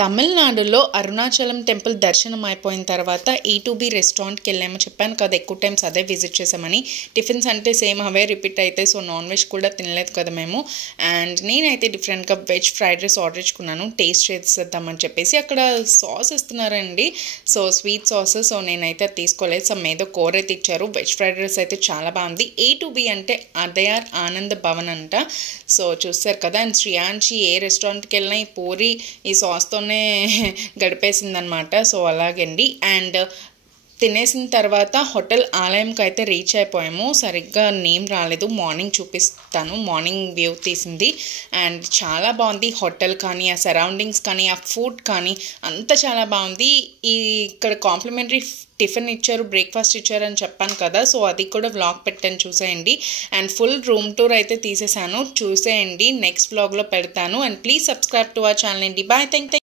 తమిళనాడులో అరుణాచలం టెంపుల్ దర్శనం అయిపోయిన తర్వాత E2B రెస్టారెంట్కి వెళ్ళాము. చెప్పాను కదా ఎక్కువ టైమ్స్ అదే విజిట్ చేసామని. టిఫిన్స్ అంటే సేమ్ అవే రిపీట్ అయితే, సో నాన్ వెజ్ కూడా తినలేదు కదా మేము. అండ్ నేనైతే డిఫరెంట్గా వెజ్ ఫ్రైడ్ రైస్ ఆర్డర్ ఇచ్చుకున్నాను, టేస్ట్ చేసేద్దామని చెప్పేసి. అక్కడ సాస్ ఇస్తున్నారండి, సో స్వీట్ సాస్. సో నేనైతే అది తీసుకోలేదు. సమ్ ఏదో కూర అయితే ఇచ్చారు. వెజ్ ఫ్రైడ్ రైస్ అయితే చాలా బాగుంది. E2B అంటే అదయార్ ఆనంద్ భవన్ అంట. సో చూస్తారు కదా. అండ్ శ్రియాంశి ఏ రెస్టారెంట్కి వెళ్ళినా ఈ పూరి ఈ సాస్తో గడిపేసిందనమాట. సో అలాగండి. అండ్ తినేసిన తర్వాత హోటల్ ఆలయంకి అయితే రీచ్ అయిపోయాము. సరిగ్గా నేమ్ రాలేదు, మార్నింగ్ చూపిస్తాను. మార్నింగ్ వ్యూ తీసింది. అండ్ చాలా బాగుంది హోటల్ కానీ, ఆ సరౌండింగ్స్ కానీ, ఆ ఫుడ్ కానీ అంతా చాలా బాగుంది. ఇక్కడ కాంప్లిమెంటరీ టిఫిన్ ఇచ్చారు, బ్రేక్ఫాస్ట్ ఇచ్చారని చెప్పాను కదా. సో అది కూడా వ్లాగ్ పెట్టాను, చూసేయండి. అండ్ ఫుల్ రూమ్ టూర్ అయితే తీసేసాను, చూసేయండి. నెక్స్ట్ వ్లాగ్లో పెడతాను. And please subscribe to our channel అండి. Bye, thank you.